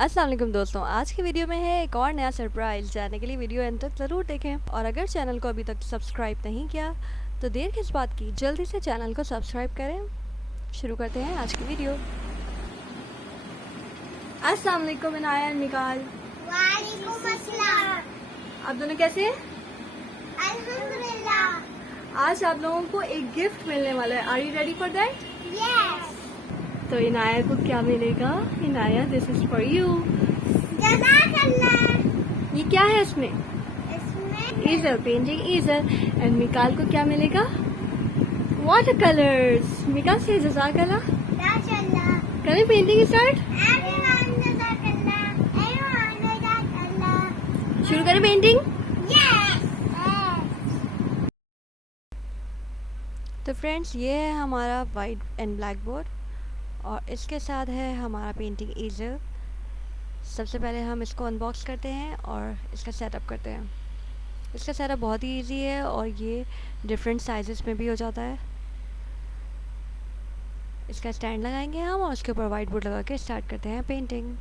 अस्सलाम वालेकुम दोस्तों, आज की वीडियो में है एक और नया सरप्राइज़। जाने के लिए वीडियो एंड तक ज़रूर देखें और अगर चैनल को अभी तक सब्सक्राइब नहीं किया तो देर किस बात की, जल्दी से चैनल को सब्सक्राइब करें। शुरू करते हैं आज की वीडियो। अस्सलाम वालेकुम इनाया एंड मिकाल। वालेकुम अस्सलाम। आप दोनों कैसे हैं? अल्हम्दुलिल्लाह। आज आप लोगों को एक गिफ्ट मिलने वाला है। Are you ready for that? Yes. तो इनाया को क्या मिलेगा? Inaya, this is for you. जज़ाकल्लाह। ये क्या है इसमें? इसमें ईजर, पेंटिंग ईजर। एंड मिकाल को क्या मिलेगा? Water colours. मिकाल से जज़ाकल्लाह। माशाअल्लाह। करें पेंटिंग स्टार्ट? एवरीवन जज़ाकल्लाह। एवरीवन जज़ाकल्लाह। शुरू करें पेंटिंग? यस। तो फ्रेंड्स, ये है हमारा वाइट एंड ब्लैक बोर्ड और इसके साथ है हमारा पेंटिंग ईजर। सबसे पहले हम इसको अनबॉक्स करते हैं और इसका सेटअप करते हैं। इसका सेटअप बहुत ही इजी है और ये डिफरेंट साइजेस में भी हो जाता है। इसका स्टैंड लगाएंगे हम और उसके ऊपर वाइट बोर्ड लगा के स्टार्ट करते हैं painting.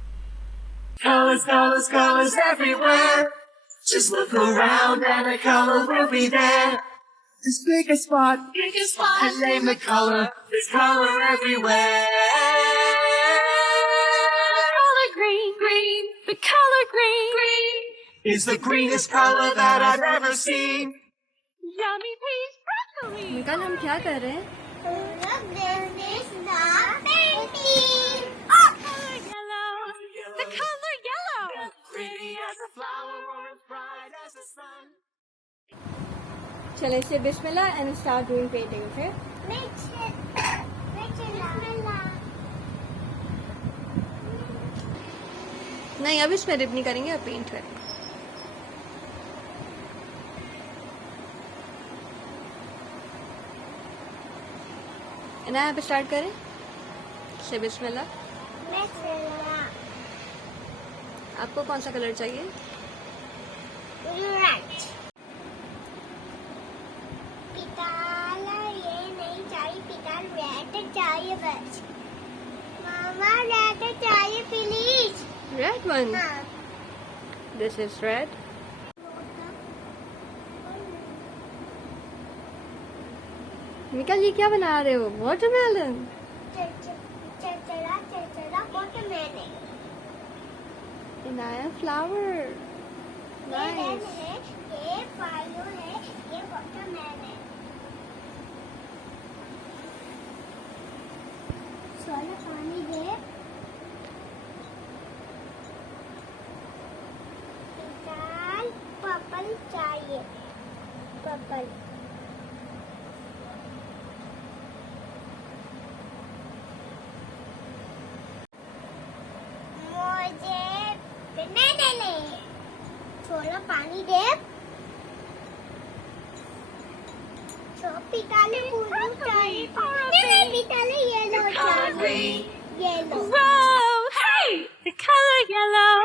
Colors, colors, colors everywhere. Just look around and a color will be there. Just pick a spot, and name the color. There's color everywhere. Color green, green, the color green, green. Is the greenest color that I've ever seen. Yummy peas, broccoli. Mikaal, हम क्या कर रहे हैं? Color yellow, the color yellow. Pretty as a flower or as bright as the sun. चले से बिस्मिल्लाह and start doing painting. Okay, नहीं अब इसमें डिप नहीं करेंगे, अब पेंट करेंगे। इनाया, आप स्टार्ट करें से बिस्मिल्लाह। आपको कौन सा कलर चाहिए? चाहिए बस मामा, रेड चाहिए प्लीज। Red one. हाँ। This is red. मिकाल, ये क्या बना रहे हो? Watermelon. Watermelon. Inaya, flower. Nice. ये फाइलो है, ये वाटरमेलन। थोड़ा पानी दे। निकाल। पर्पल चाहिए, पर्पल। मुझे बनाना नहीं। थोड़ा पानी दे। पिताले फूल चाहिए। नहीं, पिताले येलो चाहिए। Yellow. Whoa, hey, the color yellow,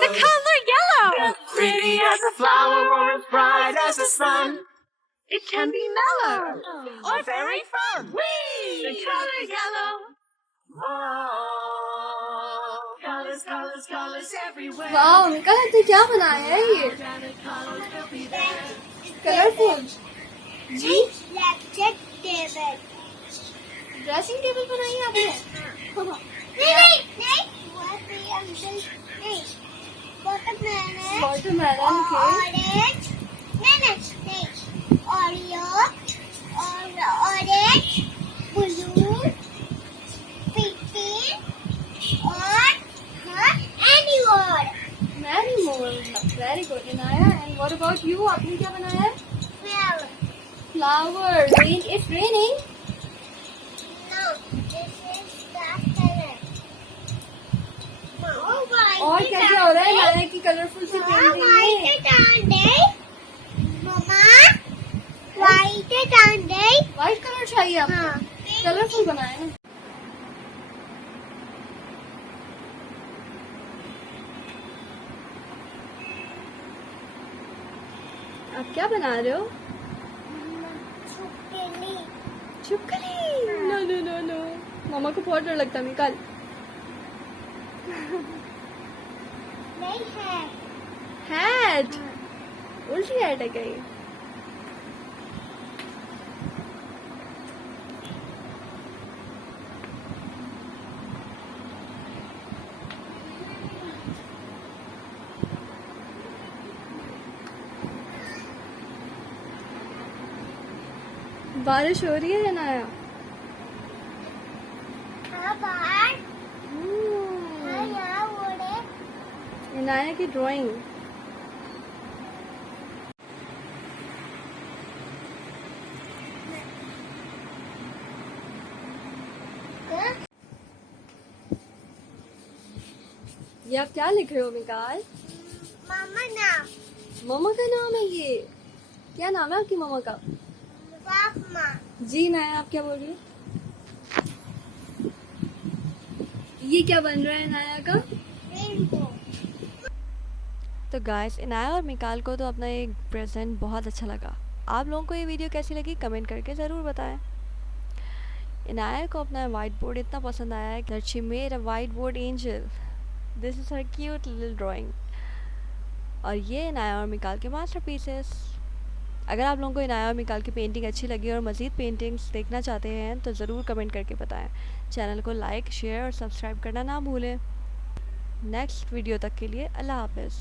the color yellow. Pretty as a flower or as bright as the sun. It can be mellow or very fun. The color yellow. Oh, colors, colors, colors everywhere. Wow Mikaal, तो क्या बनाया है ये? Colourful. जी, lecture table. Dressing table बनाई आपने? नहीं, watermelon. Watermelon के orange. नहीं, ऑरियो और ऑरेंज, ब्लू, पिंक और एनी और many more. Very good Inaya. And what about you? आपने क्या बनाया है? Flower. Rain, it's raining. No, this is that color. और क्या क्या हो रहा है इनाया की कलरफुल सी पेंटिंग में? White and व्हाइट कलर चाहिए आपको? हाँ। कलरफुल बनाया ना। आप क्या बना रहे हो? छिपकली। नो नो नो नो, मामा को बहुत डर लगता है मिकाल। नहीं है। हैट, उल्टी हैट है कहीं। बारिश हो रही है इनाया। हाँ बाहर हाँ यहाँ ओढ़े। इनाया की ड्राइंग। ये आप क्या लिख रहे हो मिकाल? मामा ना मम्मा का नाम है ये। क्या नाम है आपकी मम्मा का? पापा जी नाया, आप क्या बोल रही हो? ये क्या बन रहा है नाया का? रेनबो। तो गाइस, इनाया और मिकाल को तो अपना एक प्रेजेंट बहुत अच्छा लगा। आप लोगों को ये वीडियो कैसी लगी कमेंट करके ज़रूर बताएं। इनाया को अपना वाइट बोर्ड इतना पसंद आया है that she made a white board angel. This is her cute little drawing. और ये इनाया और मिकाल के मास्टरपीसेस। अगर आप लोगों को इनाया और मिकाल की पेंटिंग अच्छी लगी और मज़ीद पेंटिंग्स देखना चाहते हैं तो ज़रूर कमेंट करके बताएं। चैनल को लाइक, शेयर और सब्सक्राइब करना ना भूलें। नेक्स्ट वीडियो तक के लिए अल्लाह हाफ़िज़।